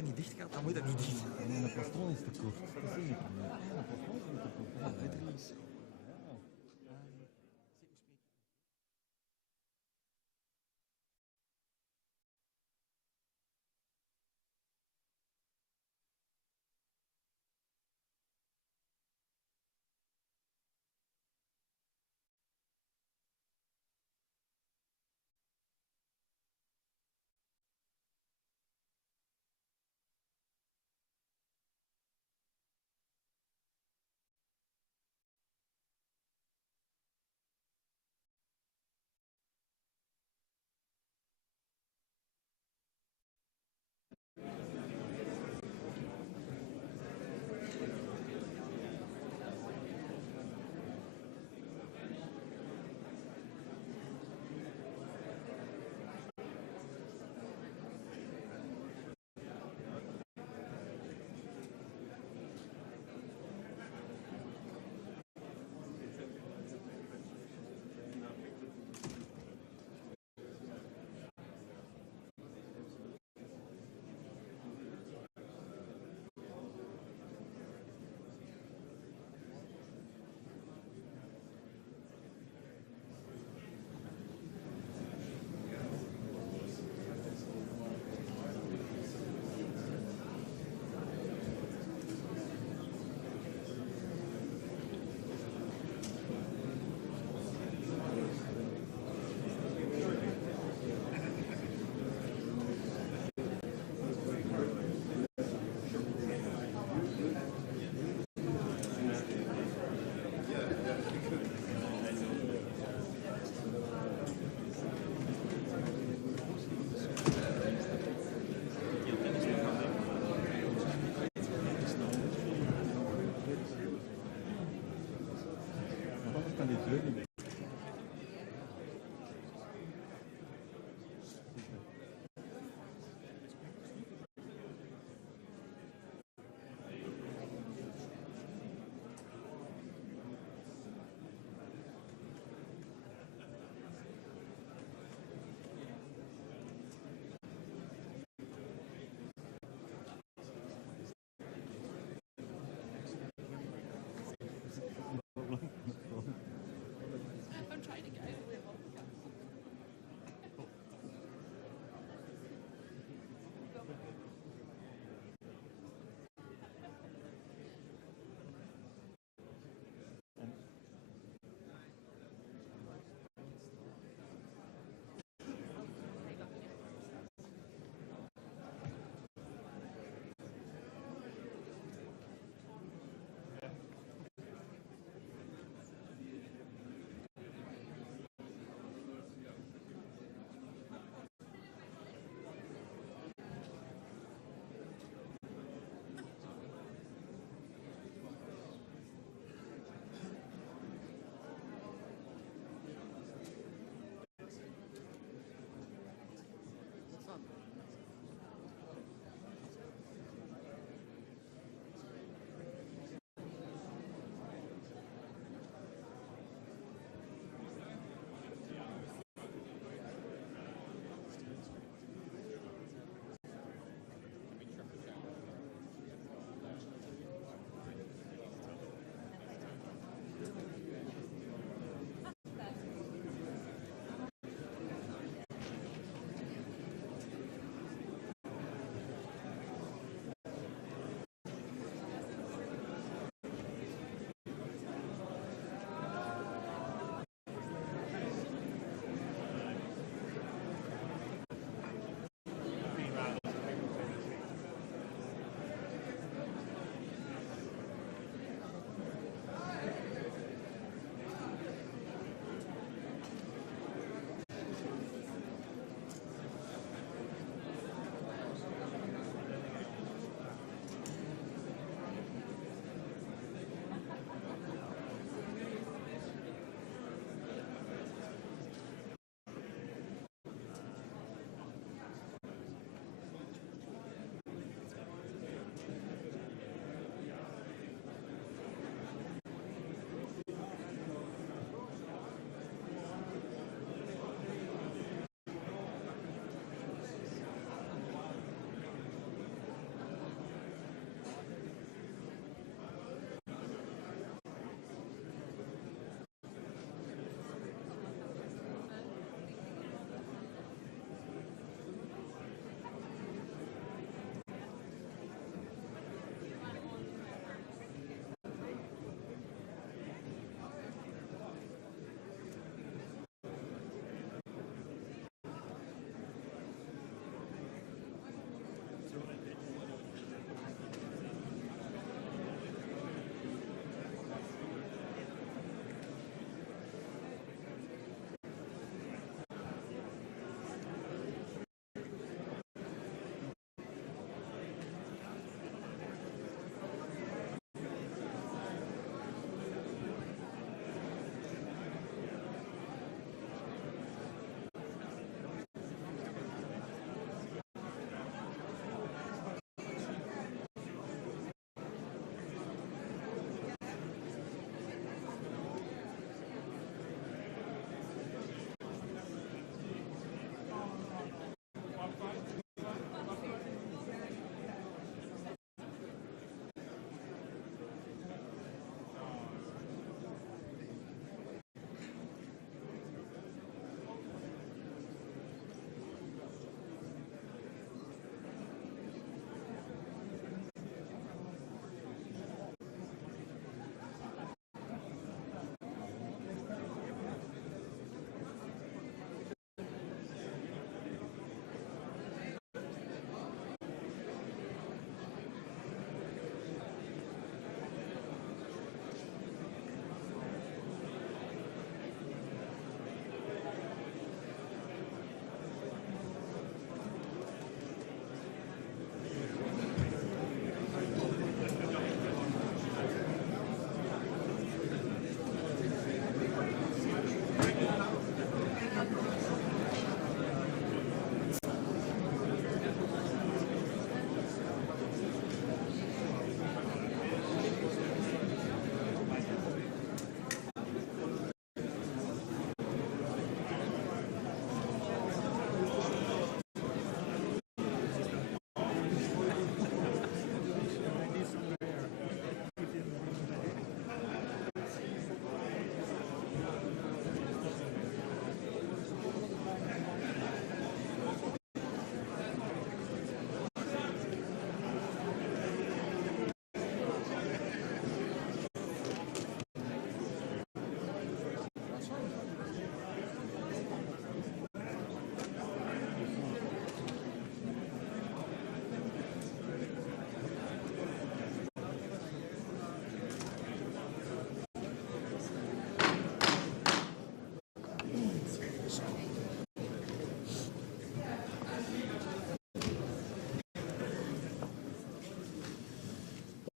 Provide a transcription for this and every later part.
balken niet dicht gaat, dan moet dat niet dicht. Nee, een plafond is te kort. Dat zie ik niet. Een plafond is te kort. Ah, letterlijk.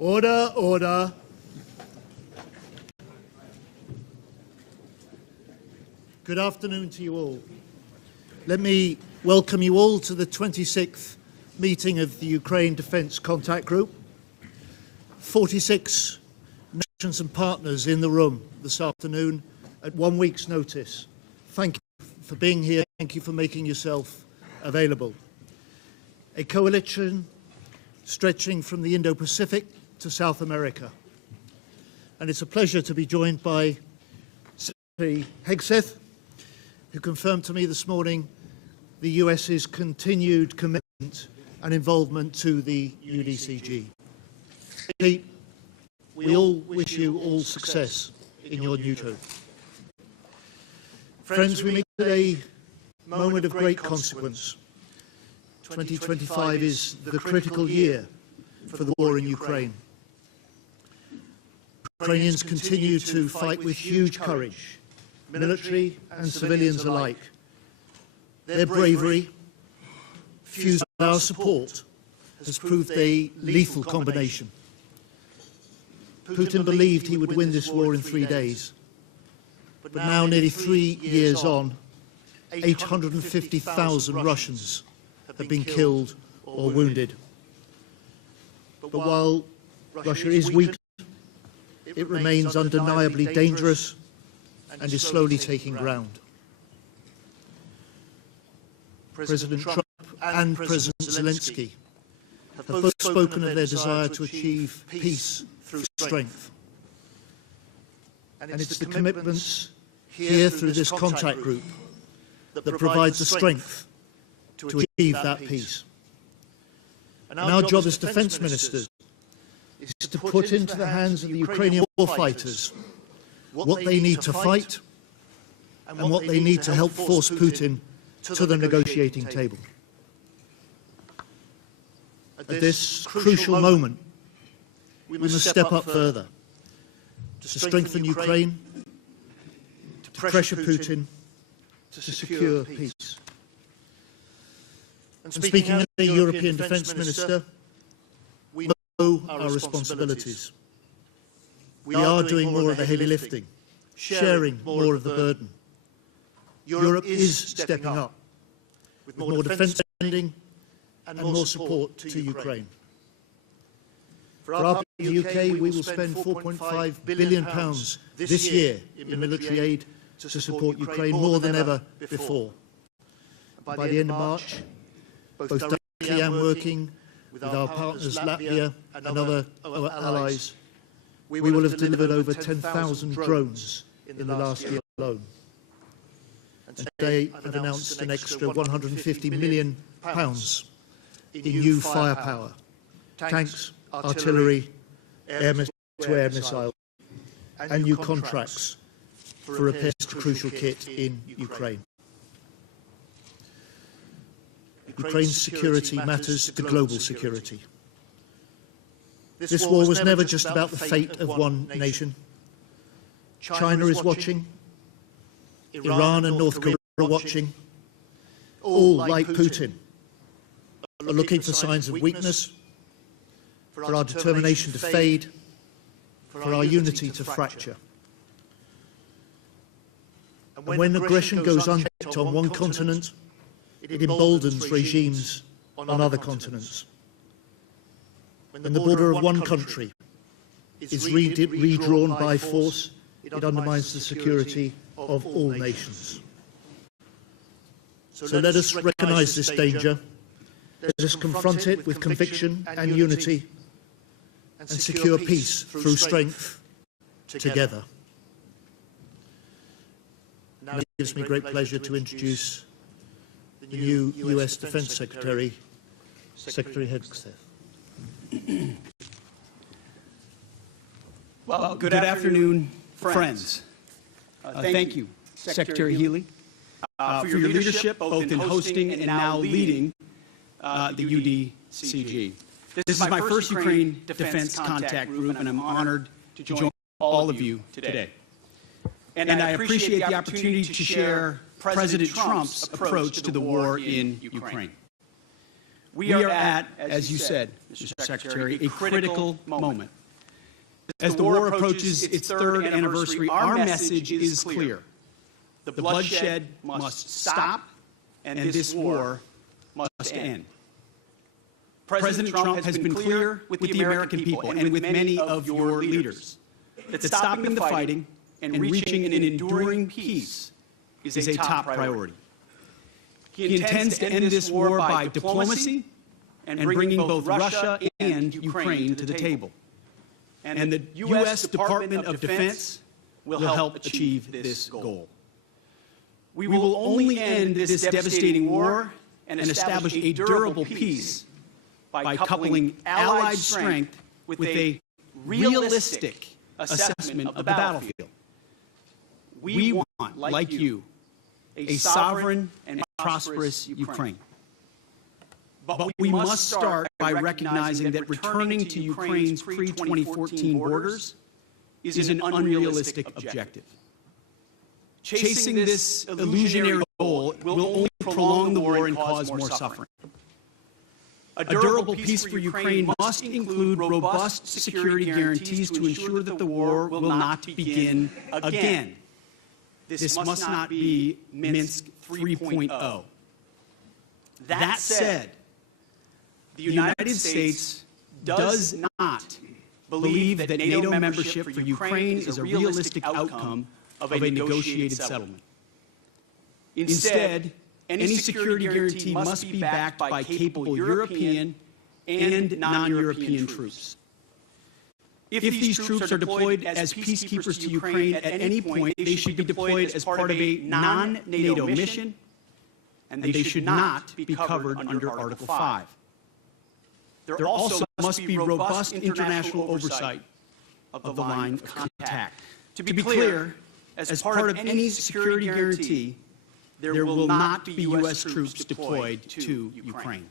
Order, order. Good afternoon to you all. Let me welcome you all to the 26th meeting of the Ukraine Defence Contact Group. 46 nations and partners in the room this afternoon at 1 week's notice. Thank you for being here. Thank you for making yourself available. A coalition stretching from the Indo-Pacific to South America. And it's a pleasure to be joined by Secretary Hegseth, who confirmed to me this morning the US's continued commitment and involvement to the UDCG. We all wish you all success in your new job. Friends, we meet at a moment of great consequence. 2025 is the critical year for the war in Ukraine. Ukrainians continue to fight with huge courage, military and civilians alike. Their bravery, fused with our support, has proved a lethal combination. Putin believed he would win this war in 3 days. But now, nearly 3 years on, 850,000 Russians have been killed or wounded. But while Russia is weak, it remains undeniably dangerous and is slowly taking ground. President Trump and President Zelensky have both spoken of their desire to achieve peace through strength. And it's the commitments here through this contact group that provides the strength to achieve that peace. And our job as defence ministers is to put into the hands of the Ukrainian warfighters what they need to fight and what they need to help force Putin to the negotiating table. At this crucial moment, we must step up further to strengthen Ukraine, to pressure Putin, to secure peace. And speaking as a European Defence Minister, we know our responsibilities. We are doing more of the heavy lifting, sharing more of the burden. Europe is stepping up with more defence spending and more support to Ukraine. For our part in the UK, we will spend £4.5 billion this year in military aid to support Ukraine more than ever before. By the end of March, both directly and working with our partners Latvia and other allies, we will have delivered over 10,000 drones in the last year alone. And today I've announced an extra £150 million in new firepower, tanks, artillery, air-to-air missiles, and new contracts for repairs to crucial kit in Ukraine. Ukraine's security matters to global security. This war was never just about the fate of one nation. China is watching, Iran and North Korea are watching. All, like Putin, are looking for signs of weakness, for our determination to fade, for our unity to fracture. And when aggression goes unchecked on one continent, it emboldens regimes on other continents. When the border of one country is redrawn by force, it undermines the security of all nations. So let us recognise this danger, let us confront it with conviction and unity, and secure peace through strength together. Now it gives me great pleasure to introduce the new US Defence Secretary, Secretary Hegseth. Well, good afternoon, friends. Thank you, Secretary Healy, for your leadership both in hosting and now leading the UDCG. This is my first Ukraine Defense Contact Group, and I'm honored to join all of you today. And I appreciate the opportunity to share President Trump's approach to the war in Ukraine. We are at, as you said, Mr. Secretary, a critical moment. As the war approaches its third anniversary, our message is clear. The bloodshed must stop, and this war must end. President Trump has been clear with the American people and with many of your leaders that stopping the fighting and reaching an enduring peace is a top priority. He intends to end this war by diplomacy and bringing both Russia and Ukraine to the table. And the U.S. Department of Defense will help achieve this goal. We will only end this devastating war and establish a durable peace by coupling Allied strength with a realistic assessment of the battlefield. We want, like you, a sovereign and prosperous Ukraine. But we must start by recognizing that returning to Ukraine's pre-2014 borders is an unrealistic objective. Chasing this illusionary goal will only prolong the war and cause more suffering. A durable peace for Ukraine must include robust security guarantees to ensure that the war will not begin again. This must not be Minsk 3.0. That said, the United States does not believe that NATO membership for Ukraine is a realistic outcome of a negotiated settlement. Instead, any security guarantee must be backed by capable European and non-European troops. If these troops are deployed as peacekeepers to Ukraine at any point, they should be deployed as part of a non-NATO mission, and they should not be covered under Article 5. There also must be robust international oversight of the line of contact. To be clear, as part of any security guarantee, there will not be U.S. troops deployed to Ukraine.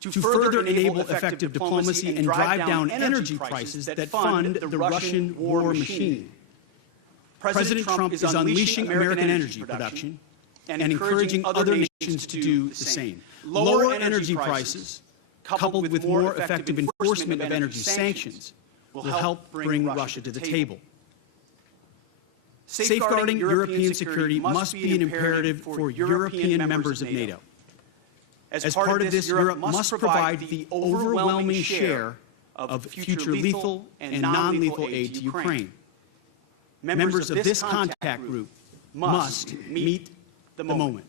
To further enable effective diplomacy and drive down energy prices that fund the Russian war machine, President Trump is unleashing American energy production and encouraging other nations to do the same. Lower energy prices, coupled with more effective enforcement of energy sanctions, will help bring Russia to the table. Safeguarding European security must be an imperative for European members of NATO. As part of this, Europe must provide the overwhelming share of future lethal and non-lethal aid to Ukraine. Members of this contact group must meet the moment.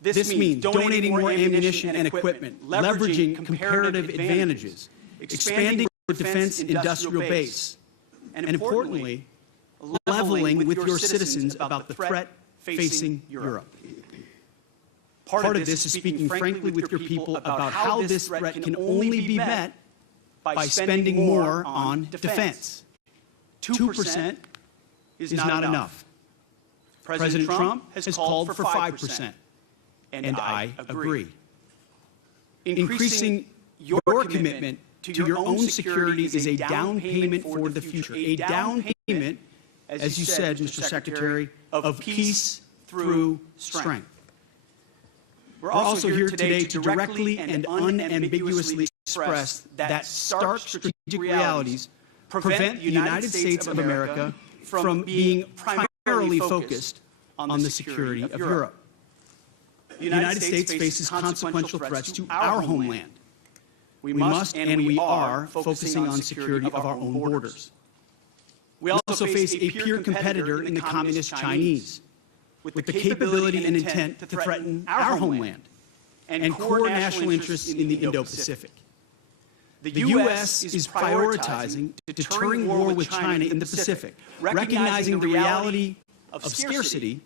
This means donating more ammunition and equipment, leveraging comparative advantages, expanding the defense industrial base, and importantly, leveling with your citizens about the threat facing Europe. Part of this is speaking frankly with your people about how this threat can only be met by spending more on defense. 2% is not enough. President Trump has called for 5%, and I agree. Increasing your commitment to your own security is a down payment for the future, a down payment, as you said, Mr. Secretary, of peace through strength. We're also here today to directly and unambiguously express that stark strategic realities prevent the United States of America from being primarily focused on the security of Europe. The United States faces consequential threats to our homeland. We must and we are focusing on security of our own borders. We also face a peer competitor in the communist Chinese, with the capability and intent to threaten our homeland and core national interests in the Indo-Pacific. The U.S. is prioritizing deterring war with China in the Pacific, recognizing the reality of scarcity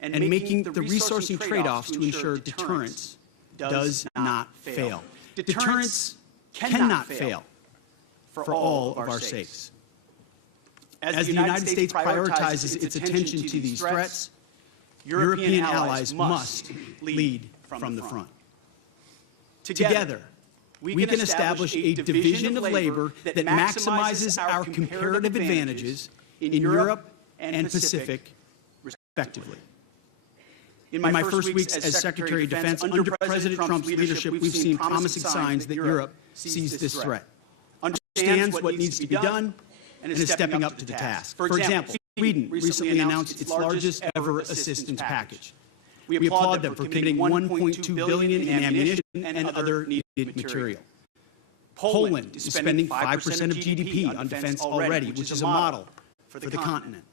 and making the resourcing trade-offs to ensure deterrence does not fail. Deterrence cannot fail for all of our sakes. As the United States prioritizes its attention to these threats, European allies must lead from the front. Together, we can establish a division of labor that maximizes our comparative advantages in Europe and Pacific, respectively. In my first weeks as Secretary of Defense, under President Trump's leadership, we've seen promising signs that Europe sees this threat, understands what needs to be done, and is stepping up to the task. For example, Sweden recently announced its largest ever assistance package. We applaud them for committing $1.2 billion in ammunition and other needed material. Poland is spending 5% of GDP on defense already, which is a model for the continent.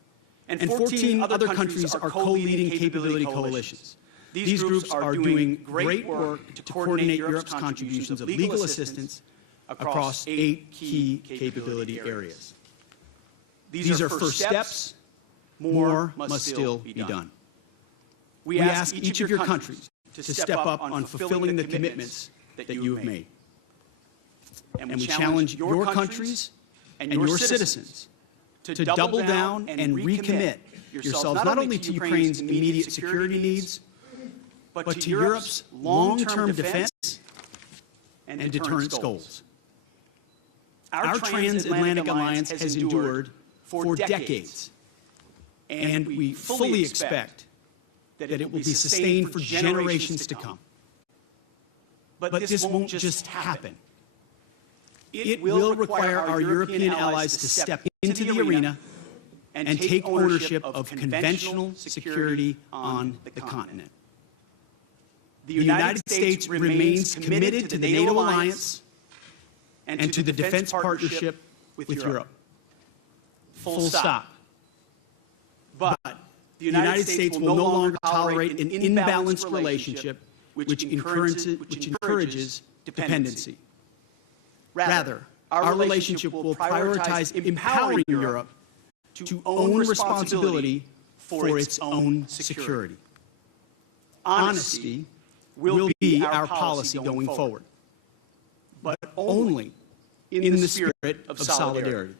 And 14 other countries are co-leading capability coalitions. These groups are doing great work to coordinate Europe's contributions of legal assistance across 8 key capability areas. These are first steps. More must still be done. We ask each of your countries to step up on fulfilling the commitments that you have made. And we challenge your countries and your citizens to double down and recommit yourselves not only to Ukraine's immediate security needs, but to Europe's long-term defense and deterrence goals. Our transatlantic alliance has endured for decades, and we fully expect that it will be sustained for generations to come. But this won't just happen. It will require our European allies to step into the arena and take ownership of conventional security on the continent. The United States remains committed to the NATO alliance and to the defense partnership with Europe. Full stop. But the United States will no longer tolerate an imbalanced relationship which encourages dependency. Rather, our relationship will prioritize empowering Europe to own responsibility for its own security. Honesty will be our policy going forward, but only in the spirit of solidarity.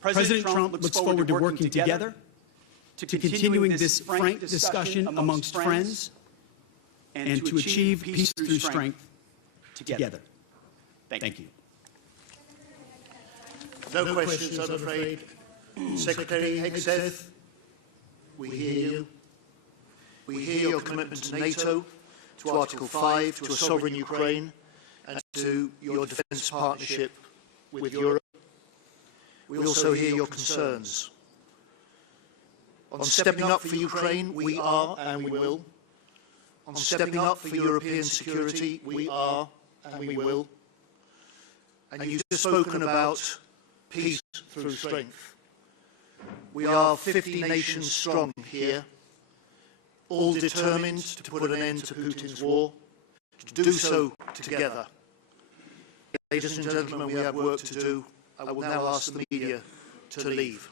President Trump looks forward to working together, to continuing this frank discussion amongst friends, and to achieve peace through strength together. Thank you. No questions, I'm afraid. Secretary Hegseth, we hear you. We hear your commitment to NATO, to Article 5, to a sovereign Ukraine, and to your defence partnership with Europe. We also hear your concerns. On stepping up for Ukraine, we are and we will. On stepping up for European security, we are and we will. And you've spoken about peace through strength. We are 50 nations strong here, all determined to put an end to Putin's war, to do so together. Ladies and gentlemen, we have work to do. I will now ask the media to leave.